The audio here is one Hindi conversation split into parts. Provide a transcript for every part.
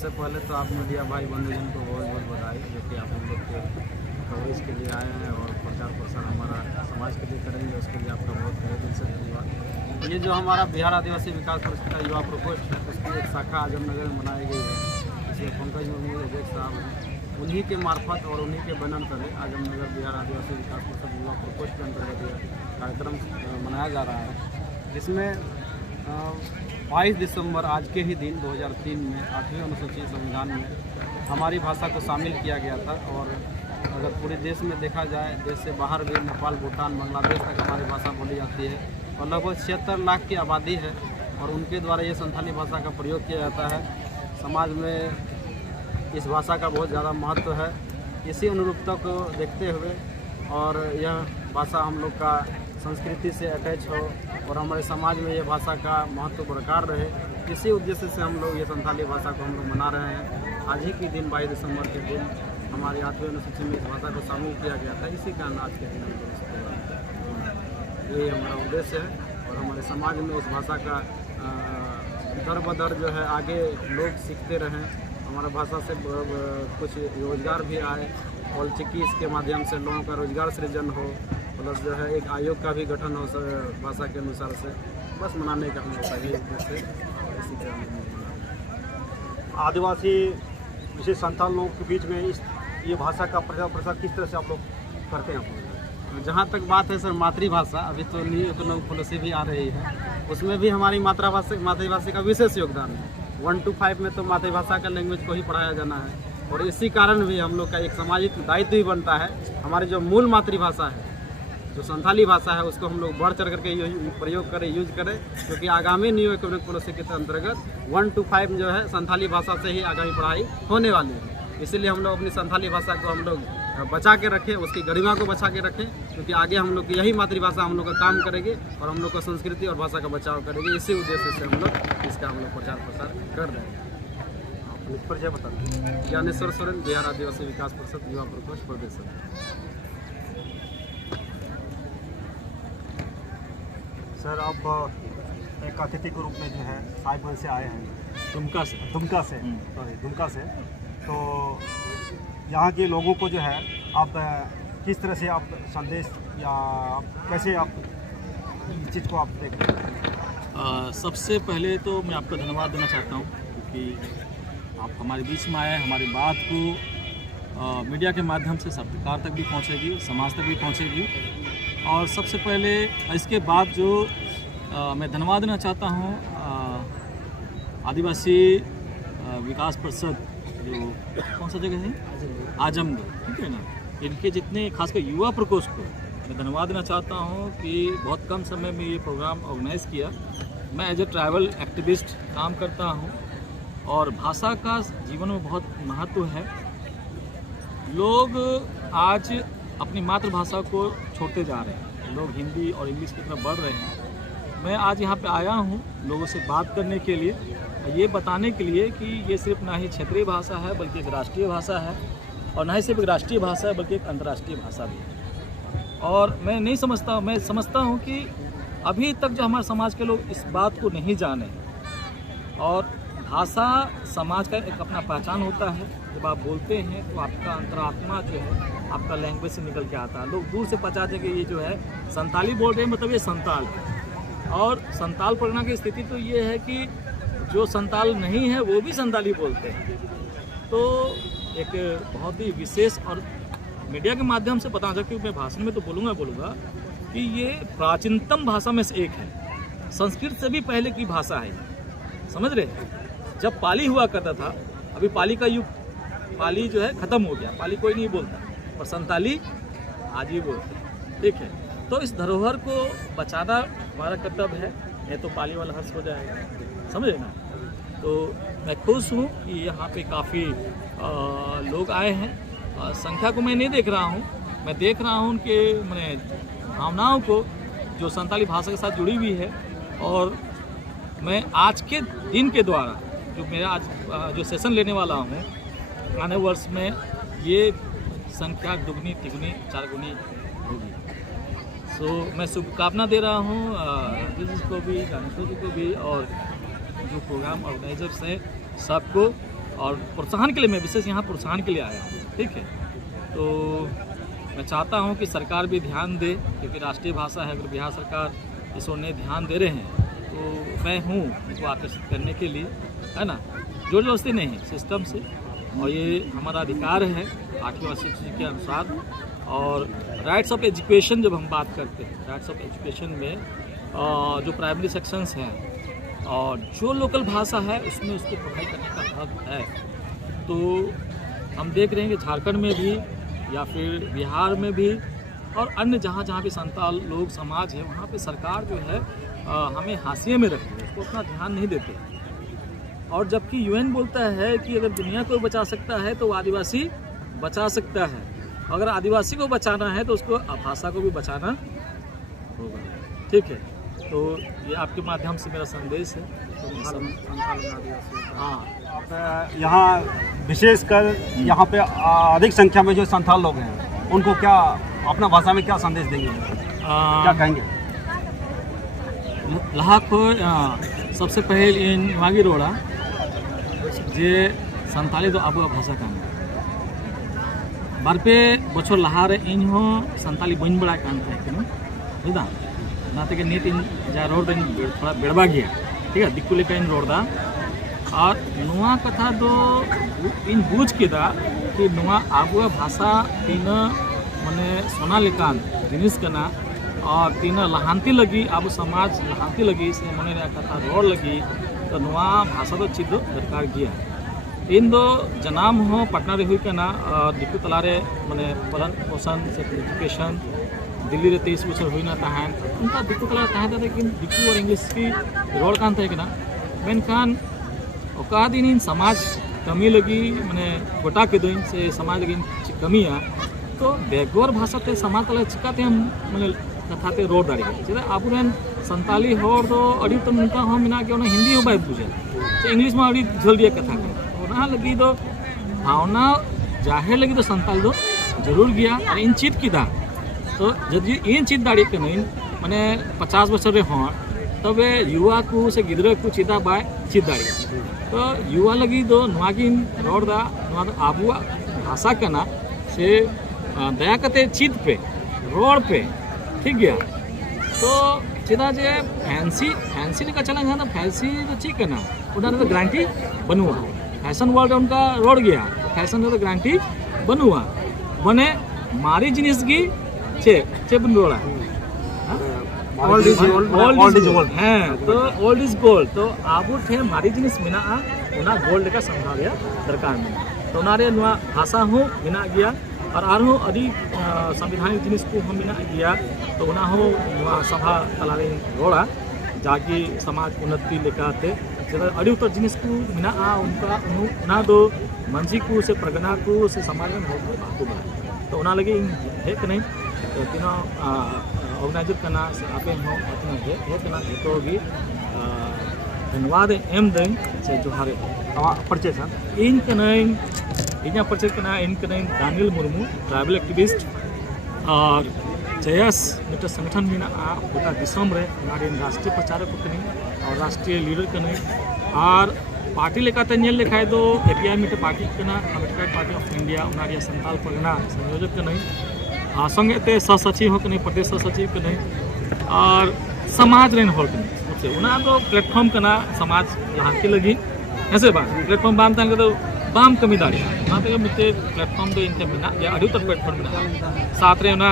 सबसे पहले तो आप मीडिया भाई बंधुजन को बहुत बहुत बधाई, जो कि आप हम लोग के कवरेज के लिए आए हैं और प्रचार प्रसार हमारा समाज के लिए करेंगे, उसके लिए आपका बहुत तहे दिल से धन्यवाद। ये जो हमारा बिहार आदिवासी विकास परिषद का युवा प्रकोष्ठ है, उसकी एक शाखा आजमनगर में बनाई गई है, जिसमें पंकज मुर्मू अध्यक्ष साहब हैं। उन्हीं के मार्फत और उन्हीं के बैनर तले आजमनगर बिहार आदिवासी विकास परिषद युवा प्रकोष्ठ के अंतर्गत यह कार्यक्रम मनाया जा रहा है, जिसमें 22 दिसंबर आज के ही दिन 2003 में 8वीं अनुसूची संविधान में हमारी भाषा को शामिल किया गया था। और अगर पूरे देश में देखा जाए, देश से बाहर भी नेपाल, भूटान, बांग्लादेश तक हमारी भाषा बोली जाती है और लगभग 76 लाख की आबादी है और उनके द्वारा ये संथाली भाषा का प्रयोग किया जाता है। समाज में इस भाषा का बहुत ज़्यादा महत्व है। इसी अनुरूपता को देखते हुए और यह भाषा हम लोग का संस्कृति से अटैच हो और हमारे समाज में ये भाषा का महत्व बरकरार रहे, इसी उद्देश्य से हम लोग ये संथाली भाषा को हम लोग मना रहे हैं। आज ही के दिन 22 दिसंबर के दिन हमारी 8वीं अनुसूची में इस भाषा को शामिल किया गया था, इसी कारण आज के दिन ये हमारा उद्देश्य है और हमारे समाज में इस भाषा का दर बदर जो है आगे लोग सीखते रहें, हमारा भाषा से कुछ रोजगार भी आए और चिक्की इसके माध्यम से लोगों का रोजगार सृजन हो, प्लस जो है एक आयोग का भी गठन हो भाषा के अनुसार से, बस मनाने का हम लोग यही उद्देश्य है। इसी तरह आदिवासी विशेष संथाल लोगों के बीच में ये भाषा का प्रचार प्रसार किस तरह से आप लोग करते हैं? जहाँ तक बात है सर मातृभाषा, अभी तो न्यू इकोनॉमिक पॉलिसी भी आ रही है, उसमें भी हमारी मातृभाषा का विशेष योगदान है। 1 to 5 में तो मातृभाषा का लैंग्वेज को ही पढ़ाया जाना है और इसी कारण भी हम लोग का एक सामाजिक दायित्व ही बनता है। हमारी जो मूल मातृभाषा है, जो संथाली भाषा है, उसको हम लोग बढ़ चढ़ करके प्रयोग करें, यूज करें, क्योंकि आगामी न्यू इकोनॉमिक पॉलिसी के अंतर्गत 1 to 5 जो है संथाली भाषा से ही आगामी पढ़ाई होने वाली है। इसीलिए हम लोग अपनी संथाली भाषा को हम लोग बचा के रखें, उसकी गरिमा को बचा के रखें, क्योंकि आगे हम लोग की यही मातृभाषा हम लोग का काम करेगी और हम लोग का संस्कृति और भाषा का बचाव करेगी। इसी उद्देश्य से हम लोग इसका हम लोग प्रचार प्रसार कर रहे हैं। परिचय बता दें। ज्ञानेश्वर सोरेन, बिहार आदिवासी विकास परिषद युवा प्रकोष्ठ प्रदेश। सर, आप एक अतिथि के रूप में जो है साहिबगंज से आए हैं, दुमका से, तो यहाँ के लोगों को जो है आप किस तरह से आप संदेश या आप कैसे आप इस चीज़ को आप देखते हैं? सबसे पहले तो मैं आपका धन्यवाद देना चाहता हूँ, क्योंकि आप हमारे बीच में आए, हमारी बात को मीडिया के माध्यम से सरकार तक भी पहुँचेगी, समाज तक भी पहुँचेगी। और सबसे पहले इसके बाद जो मैं धन्यवाद देना चाहता हूँ आदिवासी विकास परिषद, जो कौन सा जगह है, आजमगढ़, ठीक है ना, इनके जितने खासकर युवा प्रकोष्ठ को मैं धन्यवाद देना चाहता हूँ कि बहुत कम समय में ये प्रोग्राम ऑर्गेनाइज़ किया। मैं एज ए ट्रैवल एक्टिविस्ट काम करता हूँ और भाषा का जीवन में बहुत महत्व है। लोग आज अपनी मातृभाषा को छोड़ते जा रहे हैं, लोग हिंदी और इंग्लिश की तरफ बढ़ रहे हैं। मैं आज यहाँ पे आया हूँ लोगों से बात करने के लिए, ये बताने के लिए कि ये सिर्फ ना ही क्षेत्रीय भाषा है बल्कि एक राष्ट्रीय भाषा है, और ना ही सिर्फ एक राष्ट्रीय भाषा है बल्कि एक अंतर्राष्ट्रीय भाषा भी है। और मैं समझता हूँ कि अभी तक जो हमारे समाज के लोग इस बात को नहीं जाने, और भाषा समाज का एक अपना पहचान होता है। जब आप बोलते हैं तो आपका अंतरात्मा जो है आपका लैंग्वेज से निकल के आता है। लोग दूर से पहचानते हैं कि ये जो है संताली बोल रहे हैं, मतलब ये संताल है। और संताल पढ़ना की स्थिति तो ये है कि जो संताल नहीं है वो भी संताली बोलते हैं। तो एक बहुत ही विशेष, और मीडिया के माध्यम से बताना चाहता हूँ, मैं भाषण में तो बोलूँगा कि ये प्राचीनतम भाषा में से एक है, संस्कृत से भी पहले की भाषा है, समझ रहे हैं। जब पाली हुआ करता था, अभी पाली का युग, पाली जो है ख़त्म हो गया, पाली कोई नहीं बोलता, और संताली आज ही बोलते हैं, ठीक है। तो इस धरोहर को बचाना हमारा कर्तव्य है, नहीं तो पाली वाला हर्ष हो जाएगा, समझे ना। तो मैं खुश हूँ कि यहाँ पे काफ़ी लोग आए हैं। संख्या को मैं नहीं देख रहा हूँ, मैं देख रहा हूँ उनके मैंने भावनाओं को जो संताली भाषा के साथ जुड़ी हुई है। और मैं आज के दिन के द्वारा जो मेरा आज जो सेशन लेने वाला हूँ, आने वर्ष में ये संख्या दुगनी तिगुनी चारगुनी होगी। सो मैं शुभकामना दे रहा हूँ रणजीत जी को भी, ज्ञानेश्वर जी को भी, और जो प्रोग्राम ऑर्गेनाइजर्स हैं सबको। और प्रोत्साहन के लिए, मैं विशेष यहाँ प्रोत्साहन के लिए आया हूँ, ठीक है। तो मैं चाहता हूँ कि सरकार भी ध्यान दे, क्योंकि राष्ट्रीय भाषा है। अगर बिहार सरकार इस ओर नहीं ध्यान दे रहे हैं तो मैं हूँ इसको आकर्षित करने के लिए, है ना, जोर जबरदस्ती नहीं, सिस्टम से। और ये हमारा अधिकार है 8वीं अनुसूची के अनुसार। और राइट्स ऑफ एजुकेशन जब हम बात करते हैं, राइट्स ऑफ एजुकेशन में जो प्राइमरी सेक्शंस हैं और जो लोकल भाषा है उसमें उसको पढ़ाई करने का हक है। तो हम देख रहे हैं कि झारखंड में भी या फिर बिहार में भी और अन्य जहाँ जहाँ भी संताल लोग समाज है, वहाँ पे सरकार जो है हमें हाशिए में रखती है, उसको उतना ध्यान नहीं देते। और जबकि यूएन बोलता है कि अगर दुनिया को बचा सकता है तो आदिवासी बचा सकता है। अगर आदिवासी को बचाना है तो उसको भाषा को भी बचाना होगा, ठीक है। तो ये आपके माध्यम से मेरा संदेश है। हाँ, यहाँ विशेषकर यहाँ पे अधिक संख्या में जो संथाल लोग हैं उनको क्या अपना भाषा में क्या संदेश देंगे, क्या कहेंगे? लाखो सबसे पहले इन वागी रोड़ा जे संताली दो आबुआ भाषा कान बारपे बछर लहारे इन हो संताली बन बड़ा कान था बुझा नाते नीट इन जा रोड थोड़ा बेड़बा गया, ठीक है, दिक्कु लेका इन रोडदा। और नुआ कथा दो इन बूझ केदा कि नुआ आबुआ भाषा तीन माने सोना लेकान जिनिस कना और तीन लहांती लगी आबू समाज लहांती लगी से मने कथा रोड लगी तो नुआ भाषा दो चिद दरकार गया। इन दो जनाम हो पटना रे हुई कना दिक्कु तलारे माने पलन पोषण से एजुकेशन दिल्ली रे 23 बछर हुई ना तहन उनका दिक्कु तलारे तहन लेकिन दिक्कु और इंग्लिश की रोड कान थे कना मेनखान ओका दिन इन समाज कमी लगी माने गोटा के दिन से समाज लगी कमिया तो बेगोर भाषा ते समाज तले चिकाते हम माने कथाते रोड दाड़ी चेदा आबुरेन संताली होर दो अड़ी तो उनका हम मिना के हिंदी हो बाय बुझे तो इंग्लिश में अड़ी जल्दी कथा ओना लगी दो भावना जाहिर लगी तो संताल दो जरूर गया और इन चीत किदा तो जदि इन चीत दाड़ी के नहीं माने 50 बछर रे हों तबे युवा को से गिदरा को चिदा बाय चीत दाड़ी तो युवा लगी दो नवागिन रोड दा नवा दो आबुआ भाषा कना से दया कते चीत पे रोड पे ठीक गया। तो चिदा जे फैंसी का चला था फैंसी तो ठीक है ना उधर तो गारंटी बनुआ फैशन वर्ल्ड उनका रोड गया फैशन तो गारंटी बनुआ बने मारी जिनिस की चे बनोड़ा ओल्ड इज गोल्ड हैं तो ओल्ड इज गोल्ड तो आबू थे मारी जिनिस मिना उना गोल्ड का संभाव्य दरकार में तो उनारे नुआ भाषा हो मिना गया और आरो अभी संविधानिक जिनिस को हम मिना गया तो उना हो सभा तलारे रोड़ा जाके समाज उन्नति लेकाते अड़ी उत्तर जिनिस को मिना उनका उना दो मंझी को से प्रगना को से समाज में बहुत बाको बना तो उना लगे हेक नहीं तो तीनों ऑर्गेनाइजर करना से आपे हो अपना हेक ना हेतो भी धन्यवाद एम दें से जोहारे परिचय सर इन कनाई इन्हें परिचय करना इन कनाई दानियल मुर्मू ट्राइबल एक्टिविस्ट और जयस मिटर संगठन में गोटा दिसम रे राष्ट्रीय प्रचारक कनी और राष्ट्रीय लीडर कनी और पार्टी लेकाते नेल लेखाय दो एपीआई मिटर पार्टी कना अम्बेडकर पार्टी ऑफ इंडिया उनारिया संताल परगना संयोजक कनी संगे ते सहसचिव हो कनी प्रदेश सहसचिव कनी और समाज रेन होल कनी उना दो प्लेटफॉर्म कना समाज लहांती लगी ऐसे बा प्लेटफॉर्म बाम तन तो बाम कमी दाड़ी ना तो मिते प्लेटफॉर्म दो इनके मिना या अड़ी तक प्लेटफॉर्म मिना साथ रे ना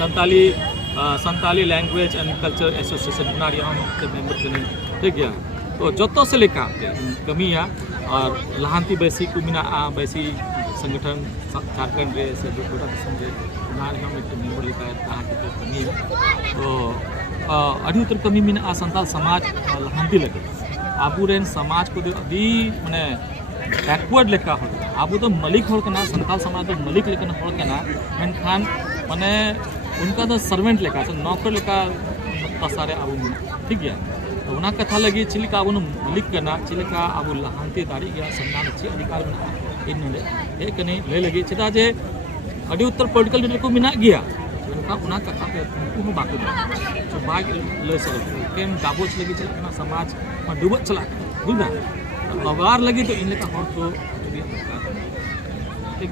Santali language and culture association उनारिया हम के मेंबर कनी ठीक गया तो जतो से लेकर कमिया और लहांती बैसी को मिना बैसी संगठन झारखंड रे से जो गोटा दिसम रे उनारे हम एक मेंबर लेकर ताहा के कमी तो अड़ी उत्तर कमी मिना संताल समाज लहांती लगे आबू रेन समाज को अभी माने बैकवर्ड लेका हो आबू तो मलिक होल कना संताल समाज तो मलिक लेकन होल कना मेनखान माने उनका तो सर्वेंट लेका तो नौकर लेका तसारे आबू ठीक गया तो उना कथा लगी चिलिका आबू मलिक कना चिलिका आबू लहांती दाड़ी गया सम्मान अच्छी अधिकार बना इन नले एक नहीं ले लगी चिदा जे अड़ी उत्तर पॉलिटिकल लीडर को मिना गया उनका उना कथा पे उनको हो बाकी तो बाग ले सके केम गाबोच लगी चला समाज में डूबत चला बुझा अवार लगी तो इन लोग का हौसला ठीक